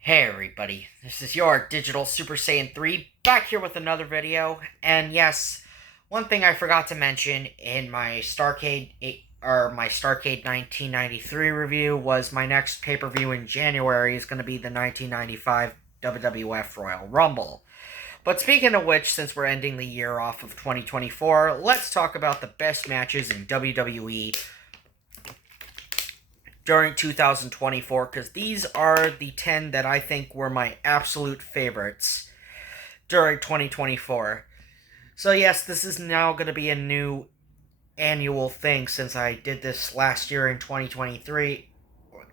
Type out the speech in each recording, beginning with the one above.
Hey everybody, this is your Digital Super Saiyan 3 back here with another video. And yes, one thing I forgot to mention in my Starcade 1993 review was my next pay-per-view in January is going to be the 1995 WWF Royal Rumble. But speaking of which, since we're ending the year off of 2024, let's talk about the best matches in WWE during 2024, because these are the 10 that I think were my absolute favorites during 2024. So yes, this is now going to be a new annual thing since I did this last year in 2023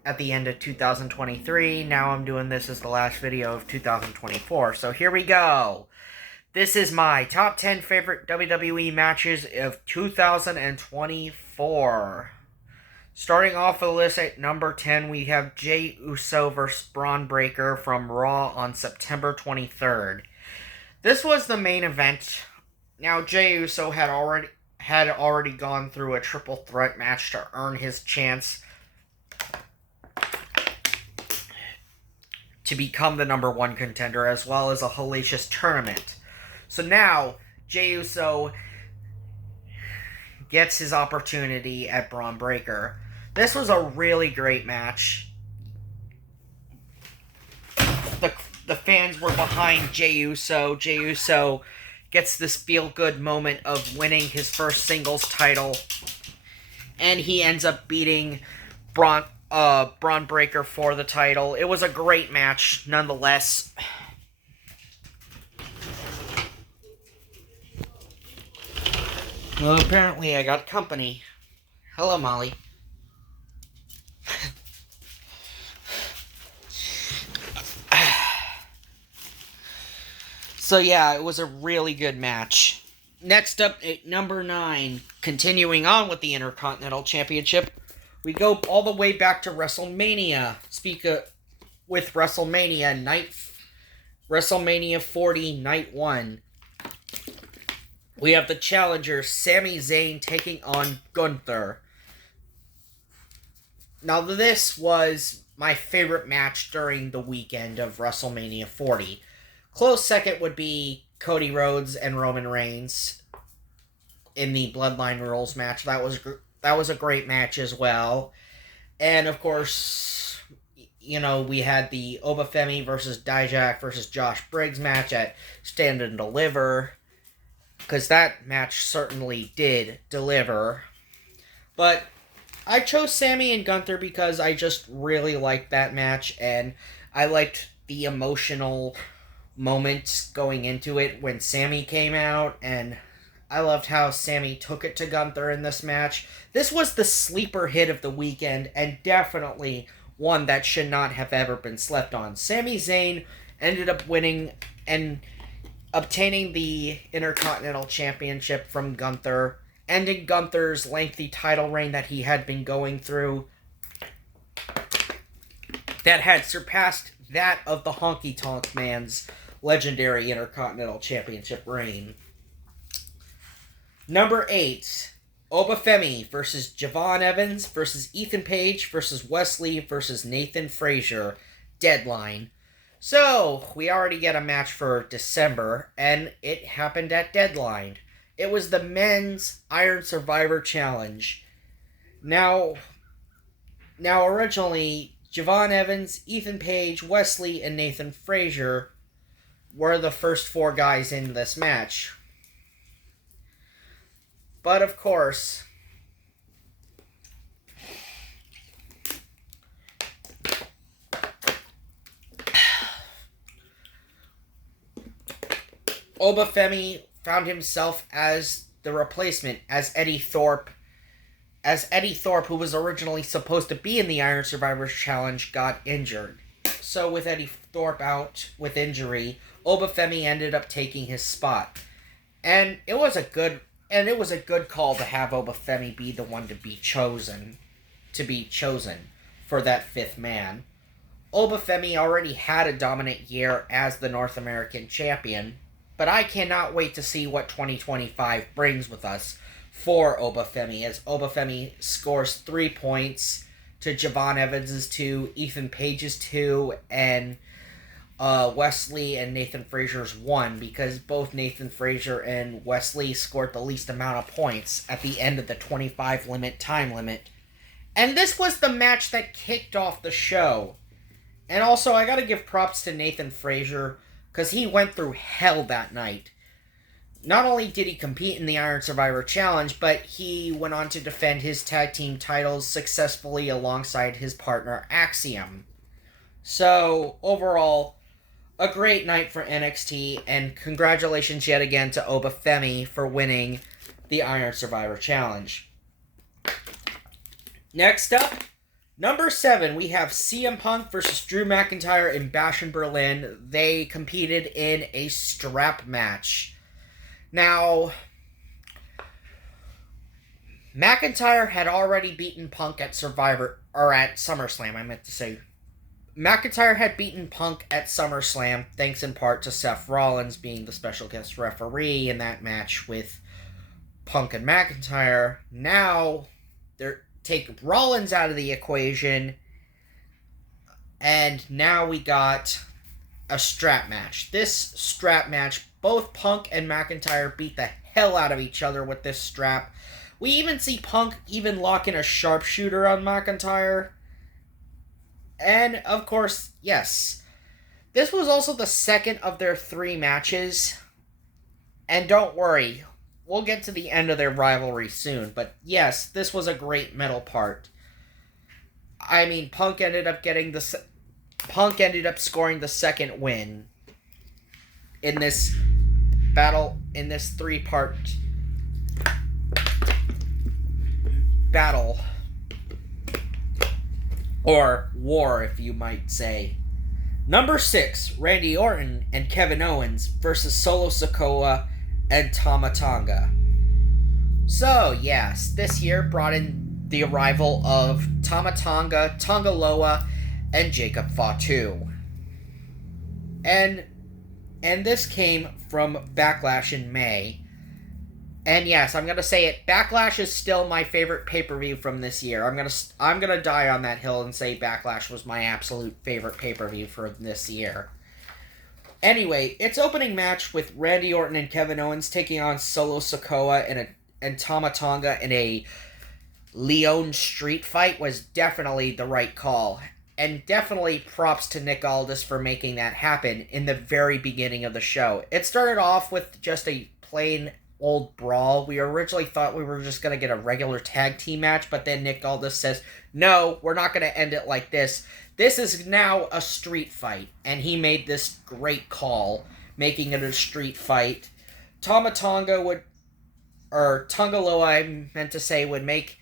at the end of 2023. Now I'm doing this as the last video of 2024. So here we go. This is my top 10 favorite WWE matches of 2024. Starting off the list at number 10, we have Jey Uso vs. Braun Breaker from Raw on September 23rd. This was the main event. Now, Jey Uso had already gone through a triple threat match to earn his chance to become the number one contender, as well as a hellacious tournament. So now, Jey Uso gets his opportunity at Braun Breaker. This was a really great match. The fans were behind Jey Uso. Jey Uso gets this feel-good moment of winning his first singles title. And he ends up beating Braun Breaker for the title. It was a great match, nonetheless. Well, apparently I got company. Hello, Molly. So yeah, it was a really good match. Next up at number 9, continuing on with the Intercontinental Championship, we go all the way back to WrestleMania. With WrestleMania 40, Night 1. We have the challenger, Sami Zayn, taking on Gunther. Now, this was my favorite match during the weekend of WrestleMania 40. Close second would be Cody Rhodes and Roman Reigns in the Bloodline Rules match. That was a great match as well. And, of course, we had the Obafemi versus Dijak versus Josh Briggs match at Stand and Deliver, because that match certainly did deliver. But I chose Sami and Gunther because I just really liked that match, and I liked the emotional moments going into it when Sami came out, and I loved how Sami took it to Gunther in this match. This was the sleeper hit of the weekend, and definitely one that should not have ever been slept on. Sami Zayn ended up winning and obtaining the Intercontinental Championship from Gunther, ending Gunther's lengthy title reign that he had been going through, that had surpassed that of the Honky Tonk Man's legendary Intercontinental Championship reign. Number 8, Obafemi versus Javon Evans versus Ethan Page versus Wesley versus Nathan Frazier. Deadline. So, we already get a match for December, and it happened at Deadline. It was the Men's Iron Survivor Challenge. Now originally, Javon Evans, Ethan Page, Wesley, and Nathan Frazier were the first 4 guys in this match. But of course, Obafemi found himself as the replacement, as Eddie Thorpe, who was originally supposed to be in the Iron Survivor Challenge, got injured. So with Eddie Thorpe out with injury, Obafemi ended up taking his spot. And it was a good call to have Obafemi be the one to be chosen for that 5th man. Obafemi already had a dominant year as the North American champion, but I cannot wait to see what 2025 brings with us for Obafemi, as Obafemi scores 3 points to Javon Evans' 2, Ethan Page's 2, and Wesley and Nathan Frazier's 1, because both Nathan Frazier and Wesley scored the least amount of points at the end of the 25 time limit. And this was the match that kicked off the show. And also, I gotta give props to Nathan Frazier, because he went through hell that night. Not only did he compete in the Iron Survivor Challenge, but he went on to defend his tag team titles successfully alongside his partner Axiom. So, overall, a great night for NXT, and congratulations yet again to Obafemi for winning the Iron Survivor Challenge. Next up, number 7, we have CM Punk versus Drew McIntyre in Bash in Berlin. They competed in a strap match. Now, McIntyre had already beaten Punk at SummerSlam, I meant to say. McIntyre had beaten Punk at SummerSlam, thanks in part to Seth Rollins being the special guest referee in that match with Punk and McIntyre. Now, they're take Rollins out of the equation, and now we got a strap match. This strap match, both Punk and McIntyre beat the hell out of each other with this strap. We even see Punk even lock in a sharpshooter on McIntyre. And, of course, yes, this was also the second of their 3 matches. And don't worry, we'll get to the end of their rivalry soon. But, yes, this was a great middle part. I mean, Punk ended up scoring the second win in this battle, in this 3-part battle. Or war, if you might say. Number 6, Randy Orton and Kevin Owens versus Solo Sikoa and Tama Tonga. So, yes, this year brought in the arrival of Tama Tonga, Tonga Loa, and Jacob Fatu. And this came from Backlash in May. And yes, I'm gonna say it. Backlash is still my favorite pay-per-view from this year. I'm gonna die on that hill and say Backlash was my absolute favorite pay-per-view for this year. Anyway, its opening match with Randy Orton and Kevin Owens taking on Solo Sikoa and Tama Tonga in a Leon street fight was definitely the right call. And definitely props to Nick Aldis for making that happen in the very beginning of the show. It started off with just a plain old brawl. We originally thought we were just going to get a regular tag team match, but then Nick Aldis says, no, we're not going to end it like this. This is now a street fight, and he made this great call, making it a street fight. Tonga Loa, I meant to say, would make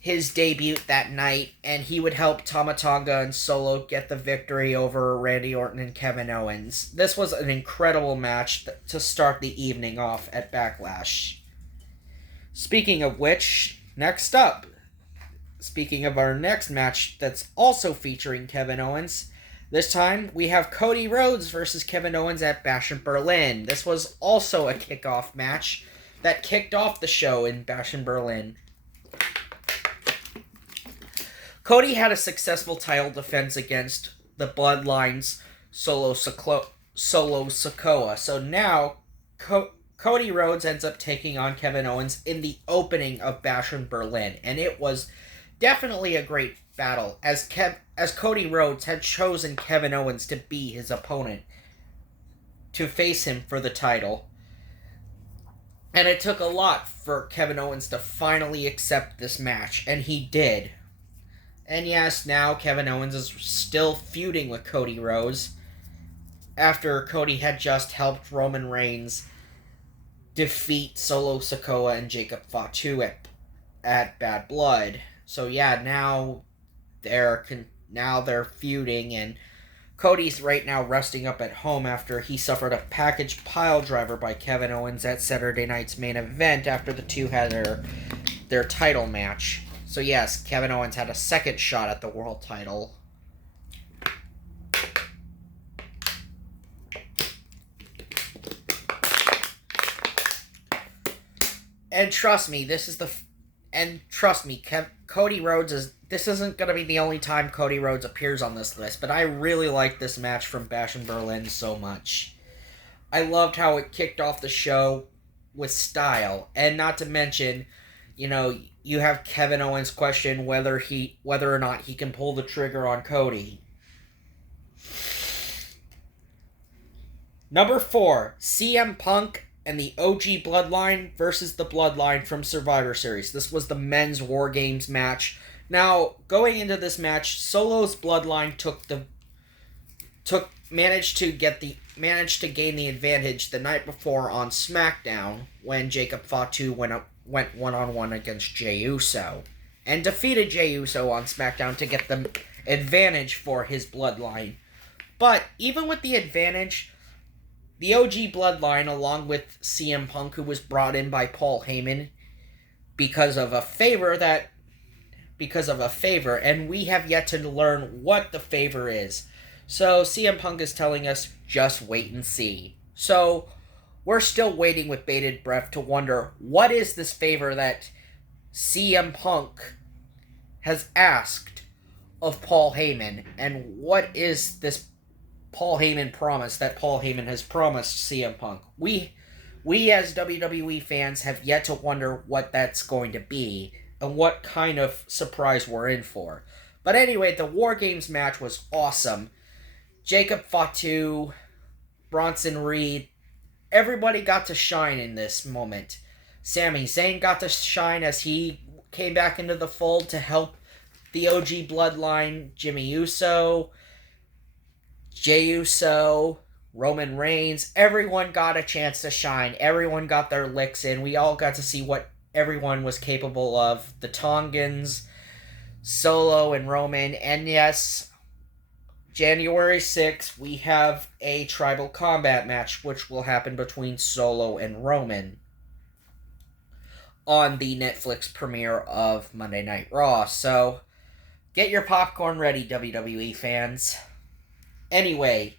his debut that night, and he would help Tama Tonga and Solo get the victory over Randy Orton and Kevin Owens. This was an incredible match to start the evening off at Backlash. Speaking of which, next up, speaking of our next match that's also featuring Kevin Owens, this time we have Cody Rhodes versus Kevin Owens at Bash in Berlin. This was also a kickoff match that kicked off the show in Bash in Berlin. Cody had a successful title defense against the Bloodline's Solo Sikoa. So now, Cody Rhodes ends up taking on Kevin Owens in the opening of Bash in Berlin. And it was definitely a great battle, as Cody Rhodes had chosen Kevin Owens to be his opponent, to face him for the title. And it took a lot for Kevin Owens to finally accept this match, and he did. And yes, now Kevin Owens is still feuding with Cody Rhodes after Cody had just helped Roman Reigns defeat Solo Sikoa and Jacob Fatu at Bad Blood. So yeah, now they're feuding, and Cody's right now resting up at home after he suffered a package pile driver by Kevin Owens at Saturday night's main event after the two had their title match. So yes, Kevin Owens had a second shot at the world title. And trust me, Cody Rhodes is... This isn't going to be the only time Cody Rhodes appears on this list, but I really like this match from Bash in Berlin so much. I loved how it kicked off the show with style, and not to mention, you have Kevin Owens question whether or not he can pull the trigger on Cody. Number 4, CM Punk and the OG Bloodline versus the Bloodline from Survivor Series. This was the men's War Games match. Now, going into this match, Solo's Bloodline managed to gain the advantage the night before on SmackDown when Jacob Fatu went one-on-one against Jey Uso and defeated Jey Uso on SmackDown to get the advantage for his Bloodline. But even with the advantage, the OG Bloodline, along with CM Punk, who was brought in by Paul Heyman because of a favor, and we have yet to learn what the favor is. So CM Punk is telling us, just wait and see. So we're still waiting with bated breath to wonder, what is this favor that CM Punk has asked of Paul Heyman, and what is this Paul Heyman promise that Paul Heyman has promised CM Punk? We as WWE fans have yet to wonder what that's going to be and what kind of surprise we're in for. But anyway, the War Games match was awesome. Jacob Fatu, Bronson Reed, everybody got to shine in this moment. Sami Zayn got to shine as he came back into the fold to help the OG Bloodline, Jimmy Uso, Jey Uso, Roman Reigns. Everyone got a chance to shine. Everyone got their licks in. We all got to see what everyone was capable of. The Tongans, Solo and Roman, and yes, January 6th, we have a Tribal Combat match, which will happen between Solo and Roman on the Netflix premiere of Monday Night Raw. So, get your popcorn ready, WWE fans. Anyway,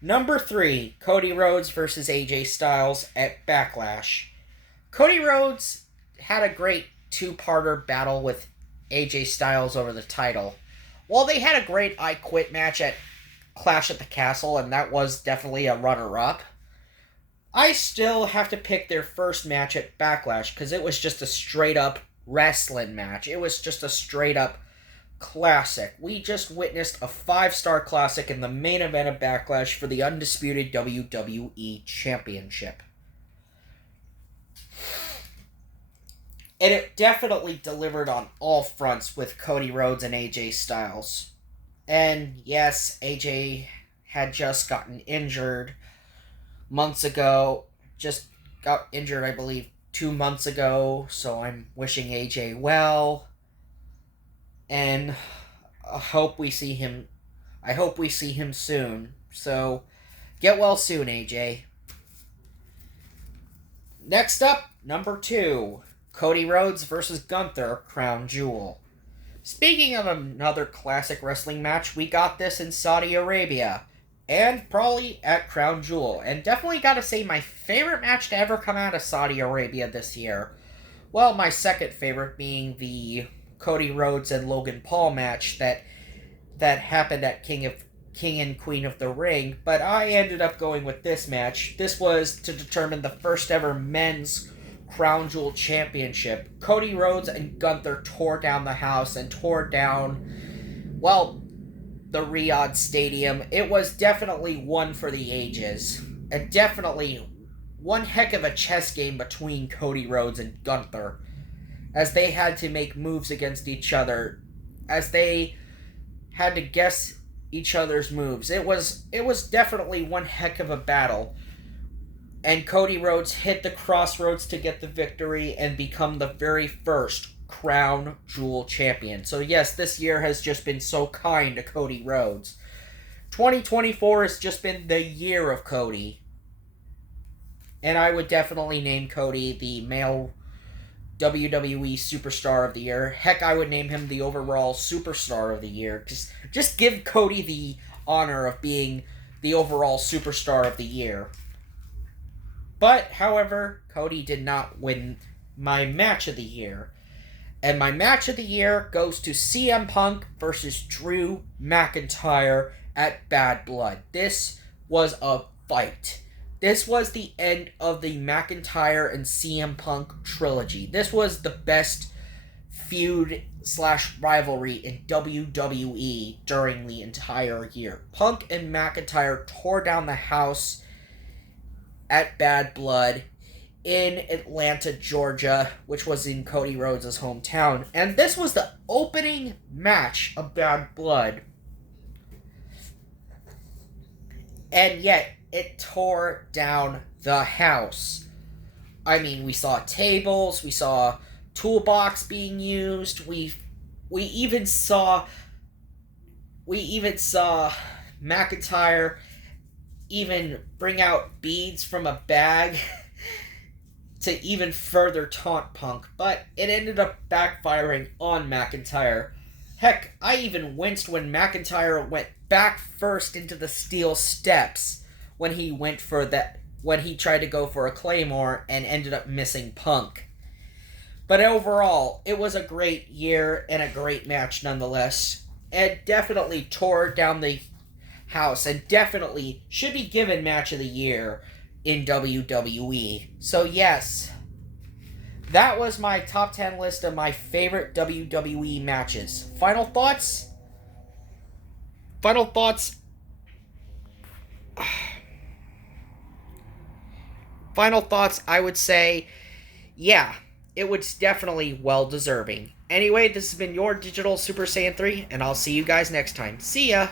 number 3, Cody Rhodes versus AJ Styles at Backlash. Cody Rhodes had a great two-parter battle with AJ Styles over the title. While they had a great I Quit match at Clash at the Castle, and that was definitely a runner-up, I still have to pick their first match at Backlash because it was just a straight-up wrestling match. It was just a straight-up classic. We just witnessed a 5-star classic in the main event of Backlash for the undisputed WWE Championship. And it definitely delivered on all fronts with Cody Rhodes and AJ Styles. And yes, AJ had just gotten injured months ago. Just got injured, I believe, 2 months ago. So I'm wishing AJ well. And I hope we see him soon. So get well soon, AJ. Next up, number 2. Cody Rhodes versus Gunther, Crown Jewel. Speaking of another classic wrestling match, we got this in Saudi Arabia. And probably at Crown Jewel. And definitely gotta say, my favorite match to ever come out of Saudi Arabia this year. Well, my second favorite being the Cody Rhodes and Logan Paul match that happened at King and Queen of the Ring. But I ended up going with this match. This was to determine the first ever men's Crown Jewel Championship. Cody Rhodes and Gunther tore down the house and tore down, well, the Riyadh Stadium. It was definitely one for the ages. And definitely one heck of a chess game between Cody Rhodes and Gunther, as they had to make moves against each other, as they had to guess each other's moves. It was definitely one heck of a battle. And Cody Rhodes hit the crossroads to get the victory and become the very first Crown Jewel champion. So yes, this year has just been so kind to Cody Rhodes. 2024 has just been the year of Cody. And I would definitely name Cody the male WWE Superstar of the Year. Heck, I would name him the overall Superstar of the Year. Just give Cody the honor of being the overall Superstar of the Year. But, however, Cody did not win my match of the year. And my match of the year goes to CM Punk versus Drew McIntyre at Bad Blood. This was a fight. This was the end of the McIntyre and CM Punk trilogy. This was the best feud / rivalry in WWE during the entire year. Punk and McIntyre tore down the house at Bad Blood in Atlanta, Georgia, which was in Cody Rhodes' hometown. And this was the opening match of Bad Blood. And yet, it tore down the house. I mean, we saw tables, we saw toolbox being used, we even saw McIntyre even bring out beads from a bag to even further taunt Punk, but it ended up backfiring on McIntyre. Heck, I even winced when McIntyre went back first into the steel steps when he tried to go for a Claymore and ended up missing Punk. But overall, it was a great year and a great match nonetheless, and definitely tore down the house, and definitely should be given match of the year in WWE. So yes, that was my top 10 list of my favorite WWE matches. Final thoughts? Final thoughts, I would say, yeah, it was definitely well deserving. Anyway, this has been your Digital Super Saiyan 3, and I'll see you guys next time. See ya!